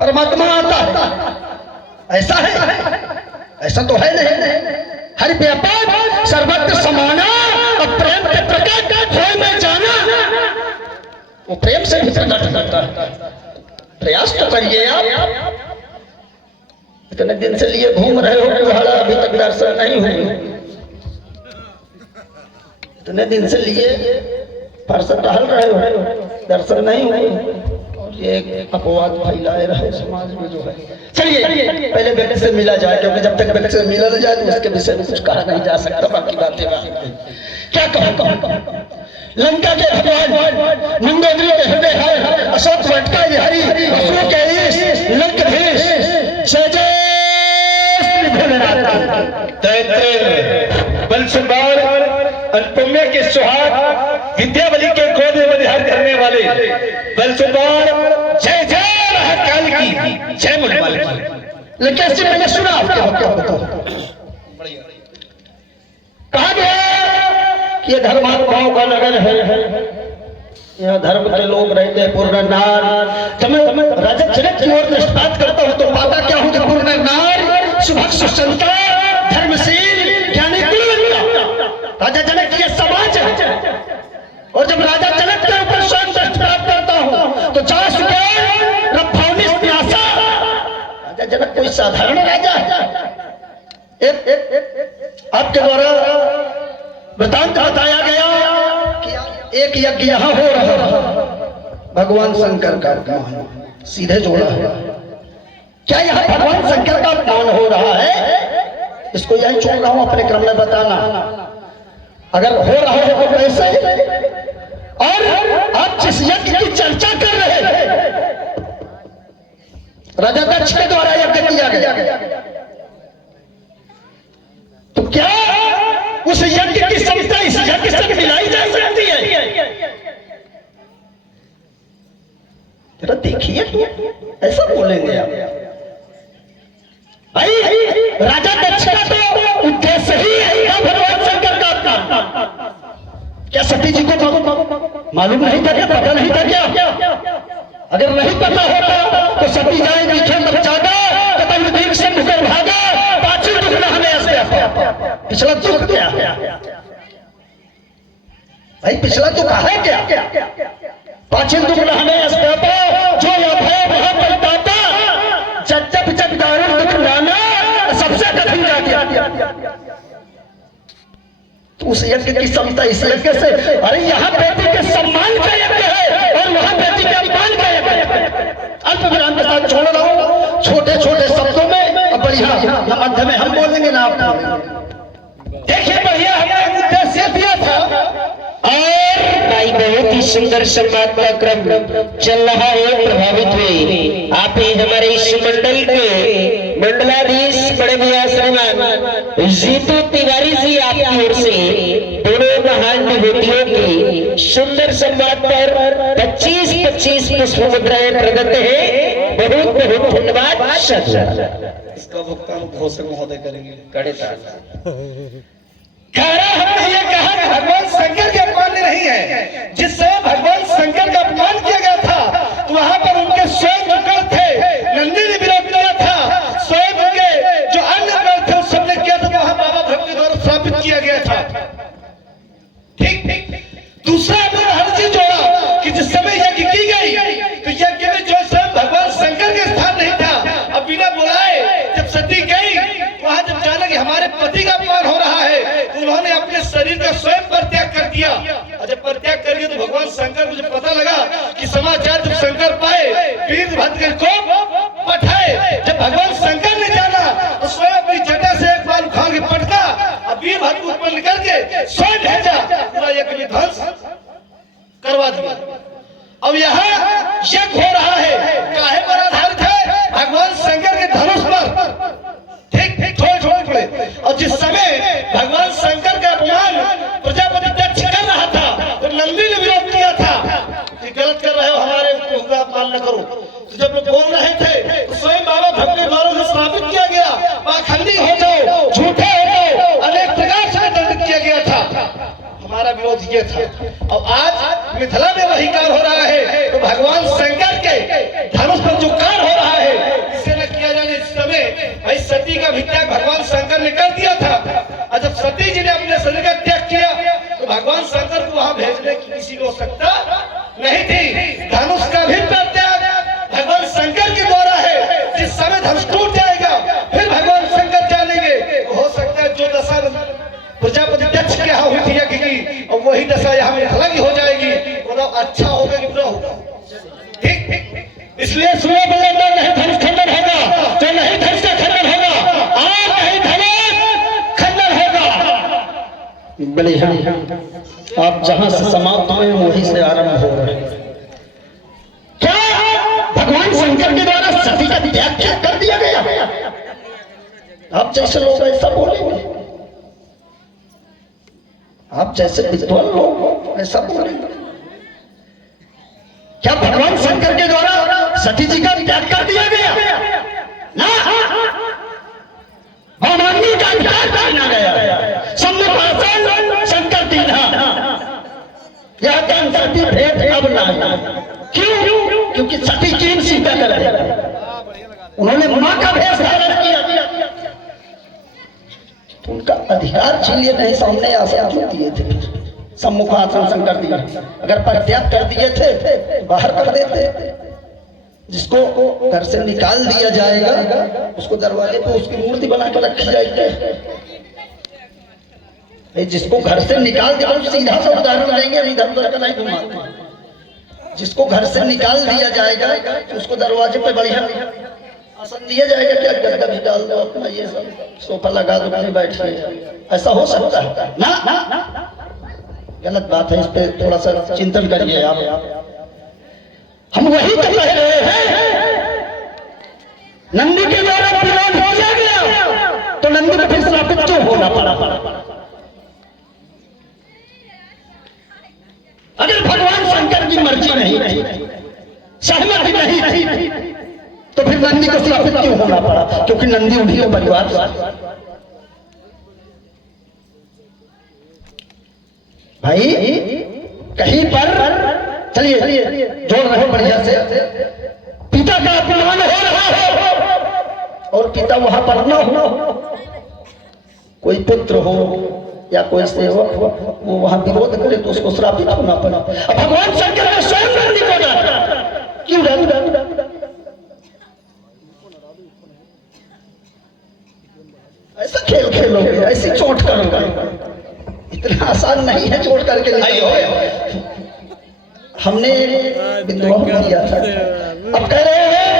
परमात्मा आता है, ऐसा है? ऐसा तो है नहीं। हर व्यापार सर्वत्र समाना और प्रेम के प्रकट होए में जाना, वो प्रेम से भी प्रकट करता है। प्रयास तो करिए आप। इतने दिन से लिए घूम रहे हो कुहाड़ा, अभी तक दर्शन नहीं हुए। इतने दिन से लिए फर्श टहल रहे हो, दर्शन नहीं हुए। ये अपवाद फैलाए रहे समाज में जो है। चलिए पहले व्यक्ति से मिला जाए, क्योंकि जब तक व्यक्ति से मिला न जाए तो उसके विषय में कुछ कहा नहीं जा सकता। बाकी बातें क्या कहूँ। लंका के भगवान मंदोदरी के हृदय है, अशोक वाटिका हरि असुर के ईश लंकाधीश, जय जय श्री भोलेनाथ। बलसुंबार अनुपम्य के सुहाग, विद्यावली के गोद में बलिहार करने वाले बलसुंबार, जय जय महाकाल की, जय मुलवाल की। लेकिन इससे मैंने सुना आपके कहा गया कि ये धर्मात्माओं का नगर है, यहाँ धर्म के लोग रहते हैं। पूर्ण नार, जब मैं राजा जनक की ओर दृष्टिपात करता हूँ तो पाता क्या हूँ कि पूर्ण नार, सुभक्ष सुसंता, धर्मशील, ज्ञानी, गुणवंता राजा जनक की समाज है। और जब राजा जनक के ऊपर स्वयं दृष्टिपात करता हूँ तो जास ज्ञान रफाउनिस प्यासा, राजा जनक कोई साधारण राजा है। आपके द्वारा वृतांत बताया गया कि एक यज्ञ यहाँ हो रहा है, भगवान शंकर का सीधे जोड़ा है। क्या यहाँ भगवान शंकर का अपमान हो रहा है? इसको यही छोड़ रहा हूं अपने क्रम में बताना। अगर हो रहा है तो कैसे? और आप जिस यज्ञ की चर्चा कर रहे हैं, राजा दक्ष के द्वारा यज्ञ किया गया, तो क्या उस यज्ञ की क्षमता इस यज्ञ से मिलाई जा सकती है? जरा देखिए, ऐसा बोलेंगे आप? भाई राजा दक्ष का तो उद्देश्य ही है भगवान शंकर का अपना। क्या सती जी को मालूम नहीं था? क्या पता नहीं था? क्या अगर नहीं पता होता तो सती जाए नीचे मत जागा, कतल दीप से मुकर भागा, पाछू दुखना हमें ऐसे। पिछला दुख क्या भाई? पिछला दुख है क्या? पाछू दुखना हमें ऐसे जो अभय महापरिताता, जब जब दारुण दुख लाना सबसे कठिन जाती। तो उस यज्ञ की क्षमता इस यज्ञ से, अरे यहाँ बेटी के सम्मान का यज्ञ है और वहां बेटी के अपमान का यज्ञ है। अल्प विराम के साथ छोड़ रहा हूं, छोटे छोटे शब्दों में और बढ़िया मध्य में हम बोलेंगे ना आपको। देखिए बढ़िया हमें उद्देश्य दिया था और भाई बहुत ही सुंदर संवाद का क्रम चल रहा है। प्रभावित हुए आप ही हमारे इस मंडल के मंडलाधीश बड़े भैया श्रीमान जीतू तिवारी जी आपकी ओर से दोनों महान विभूतियों की सुंदर संवाद पर 25-25 पुष्प मुद्राएं प्रदत्त है। बहुत बहुत धन्यवाद। इसका भुगतान घोषक महोदय करेंगे। कड़े हमने ये कहा कि भगवान शंकर के अपमान नहीं है। जिस समय भगवान शंकर का अपमान किया गया था तो वहां पर उनके स्वयं मुकर थे, नंदी ने विरोध किया था, स्वयं उनके जो अन्य ग्रह थे उस सबने किया था, वहां बाबा भक्त के द्वारा स्थापित किया गया था। ठीक। दूसरा हमने हर चीज जोड़ा कि जिस समय यज्ञ की गई तो यज्ञ में जो स्वयं भगवान शंकर के स्थान नहीं था, अब बिना बुलाए जब सती गई वहां जब जाना कि हमारे पति का अपमान हो रहा है तो उन्होंने अपने शरीर का स्वयं परित्याग कर दिया। और जब परित्याग कर दिया तो भगवान शंकर को जब पता लगा कि समाचार जब शंकर पाए, वीर भद्र को पठाए। जब भगवान शंकर ने जाना तो स्वयं अपनी जटा से एक बार उखाड़ के पटका और वीर भद्र को उत्पन्न करके स्वयं भेजा, पूरा यज्ञ विध्वंस करवा दिया। अब यहाँ यज्ञ हो रहा है, काहे पर आधारित है? भगवान शंकर के धनुष पर। ठीक छोड़ और जिस समय भगवान शंकर का अपमान प्रजापति दक्ष कर रहा था तो नंदी ने विरोध किया था कि गलत कर रहे हो, हमारे का अपमान न करो। तो जब लोग बोल रहे थे तो स्वयं बाबा भक्त के द्वारा से स्थापित किया गया, पाखंडी हो जाओ, झूठे हो जाओ, अनेक प्रकार से दंडित किया गया था। हमारा विरोध ये था। और आज मिथिला में वही कार्य हो रहा है। तो भगवान शंकर के धनुष पर जो कार्य हो रहा है का भी त्याग भगवान शंकर ने कर दिया था। और जब सती जी ने अपने शरीर का त्याग किया तो भगवान शंकर को वहां भेजने की किसी को सकता नहीं थी। धनुष का भी त्याग भगवान शंकर के द्वारा है। जिस समय धनुष टूट जाएगा फिर भगवान शंकर जानेंगे। हो सकता है जो दशा प्रजापति दक्ष के यहाँ हुई थी यज्ञ की, और वही दशा यहाँ में अलग हो जाएगी। बोलो अच्छा होगा कि बुरा होगा? ठीक, इसलिए सुनो बोले तो नहीं धनुष खंडन होगा, जो नहीं धनुष का खंडन होगा, आज नहीं धनुष खंडन होगा। बलिहारी आप जहां से समाप्त हुए वहीं से आरंभ हो रहे हैं। क्या भगवान शंकर के द्वारा सती का त्याग कर दिया गया? आप जैसे लोग ऐसा बोलेंगे, आप जैसे विद्वान लोग ऐसा बोलेंगे। क्या भगवान शंकर के द्वारा सती जी का त्याग कर दिया गया? ना, भवानी का त्याग करना गया। सम्मुख शंकर दीना यह ज्ञान सती भेद अब ना। क्यों? क्योंकि सती की सीता कर उन्होंने मां का भेष धारण किया, तो उनका अधिकार छीन लिए नहीं, सामने आसन क्यों दिए थे? सम्मुख आसन शंकर दिया। अगर परित्याग कर दिए थे तो बाहर कर देते। जिसको घर से निकाल दिया जाएगा उसको दरवाजे पे उसकी मूर्ति बना कर रखी जाएगी। जिसको घर से निकाल दिया, सीधा सा उदाहरण देंगे, इधर उधर का नहीं घुमाते। जिसको घर से निकाल दिया जाएगा तो उसको दरवाजे पे बढ़िया आसन दिया जाएगा। क्या गद्दा भी डाल दो, अपना ये सब सोफा लगा दो, कहीं बैठिए। ऐसा हो सकता है? ना, गलत बात है। इस पे थोड़ा सा चिंतन करिए आप। हम वही तो कह रहे हैं, नंदी के द्वारा विरोध हो गया तो नंदी को फिर श्रापित क्यों होना पड़ा? अगर भगवान शंकर की मर्जी नहीं थी, सहमति नहीं थी, तो फिर नंदी को श्रापित क्यों होना पड़ा? क्योंकि नंदी उन्हीं का परिवार। भाई कहीं पर चलिए जोड़ रहे बढ़िया से, पिता का अपमान हो रहा हो और पिता वहां पर न हो, कोई पुत्र हो या कोई सेवक हो, वो वहां विरोध करे तो उसको श्रापित होना पड़ा। अब भगवान शंकर ने स्वयं नंदी को डांटा, क्यों डांटा? ऐसा खेल खेलोगे, ऐसी चोट करोगे, इतना आसान नहीं है चोट करके निकलो। हमने विद्रोह किया था। अब कह रहे हैं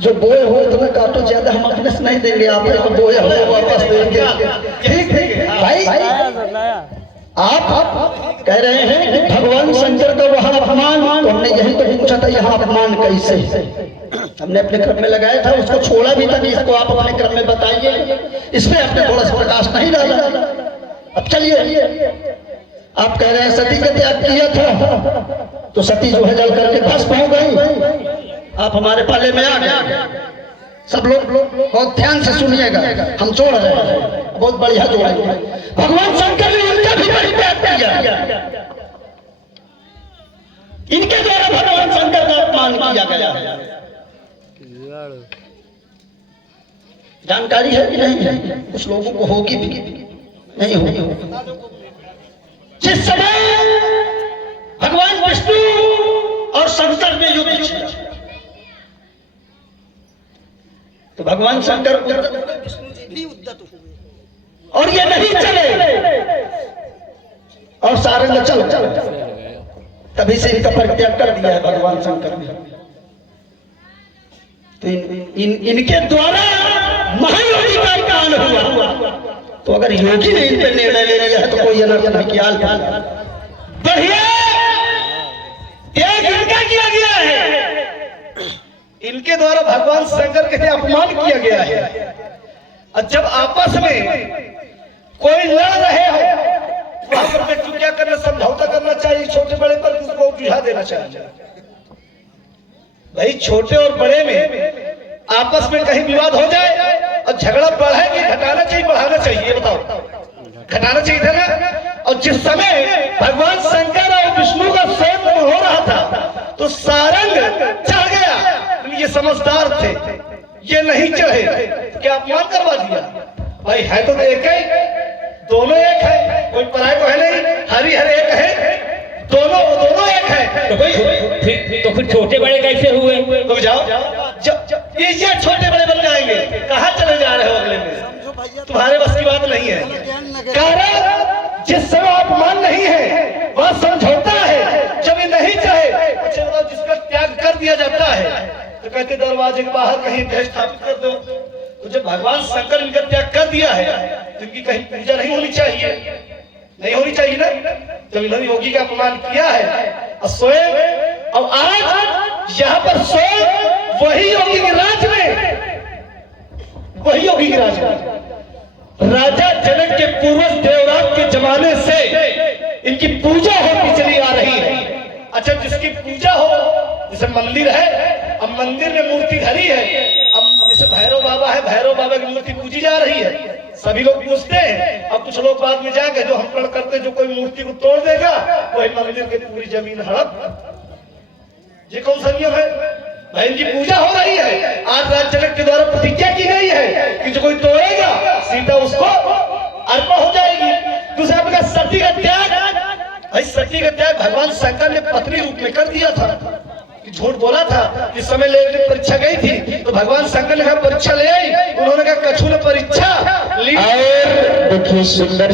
जो बोए हो इतना काटो, ज्यादा हम अपने से नहीं देंगे, आप को बोए हो वापस देंगे। ठीक भाई, आप कह रहे हैं कि भगवान शंकर का वहां अपमान, तो हमने यही तो पूछा था यहाँ अपमान कैसे? हमने अपने क्रम में लगाया था, उसको छोड़ा भी था कि इसको आप अपने क्रम में बताइए। इस पे आपने थोड़ा सा प्रकाश नहीं डाला। अब चलिए, आप कह रहे हैं सती का त्याग किया था तो सती जो है जल करके भस्म हो गई। आप हमारे पाले में आ गए। सब लोग बहुत ध्यान से सुनिएगा, हम जोड़ रहे हैं, बहुत बढ़िया जोड़ेंगे। भगवान शंकर ने इनका भी परित्याग किया, इनके द्वारा भगवान शंकर का अपमान किया गया। जानकारी है कि नहीं है? कुछ लोगों को होगी भी नहीं होगी। जिस समय भगवान विष्णु और शंकर ने युद्ध किया तो भगवान शंकर और ये नहीं चले और सारंग चल, तभी से इनका परित्याग कर दिया है भगवान शंकर ने। तो इनके द्वारा महायोगी का कान हुआ। तो अगर योगी ने इन पर निर्णय ले लिया है तो कोई अनर्थ नहीं किया। बढ़िया त्याग इनका किया गया है, इनके द्वारा भगवान शंकर के अपमान किया गया है। और जब आपस में कोई लड़ रहे हो वहां पर व्यक्ति क्या करना, समझौता करना चाहिए। छोटे बड़े पर उसको बुझा देना चाहिए। भाई छोटे और बड़े में आपस में कहीं विवाद हो जाए और झगड़ा बढ़े कि घटाना चाहिए, बढ़ाना चाहिए? बताओ, घटाना चाहिए था ना। और जिस समय भगवान शंकर और विष्णु का संयोग हो रहा था तो सारंग चढ़ गया। ये समझदार थे, ये नहीं चढ़े, क्या अपमान करवा दिया? भाई है तो एक ही, दोनों एक है, कोई पराय तो है नहीं, हरि हर एक है, दोनों दोनों एक है। तो फिर छोटे बड़े कैसे हुए? रुक जाओ, ये छोटे बड़े बन जाएंगे, कहाँ चले जा रहे हो अगले में? तुम्हारे बस की बात नहीं है। कारण जिस समय अपमान नहीं है वह समझौता है, जब ये नहीं चाहे, अच्छा बताओ, जिसका त्याग कर दिया जाता है तो कहते दरवाजे के बाहर कहीं देह स्थापित कर दो। तो जब भगवान शंकर इनका त्याग कर दिया है तो इनकी कहीं पूजा नहीं होनी चाहिए, नहीं होनी चाहिए ना। जब इन्होंने योगी का अपमान किया है और स्वयं, और आज यहाँ पर स्वयं वही योगी के राज में, वही योगी के राज में राजा जनक के पूर्वज देवराज के जमाने से इनकी पूजा होती चली आ रही है। अच्छा, जिसकी पूजा हो, जैसे मंदिर है, अब मंदिर में मूर्ति धरी है, अब जैसे भैरव बाबा है, भैरव बाबा की मूर्ति पूजी जा रही है, सभी लोग पूछते हैं। अब कुछ लोग बाद में जाके जो हम करते, जो कोई मूर्ति को तोड़ देगा वही मंदिर की पूरी जमीन हड़प। ये कौन सा नियम है भाई? इनकी पूजा हो रही है। आज राज जनक के द्वारा प्रतिज्ञा की गई है कि जो कोई तोड़ेगा सीता उसको अर्पण हो जाएगी। दूसरा प्रकार सती का त्याग, भाई सती का त्याग भगवान शंकर ने पत्नी रूप में कर दिया था, झूठ बोला था। इस समय लेने परीक्षा गई थी तो भगवान शंकर ने कहा परीक्षा ले आई, उन्होंने कहा कछु ने परीक्षा ली। देखिए सुंदर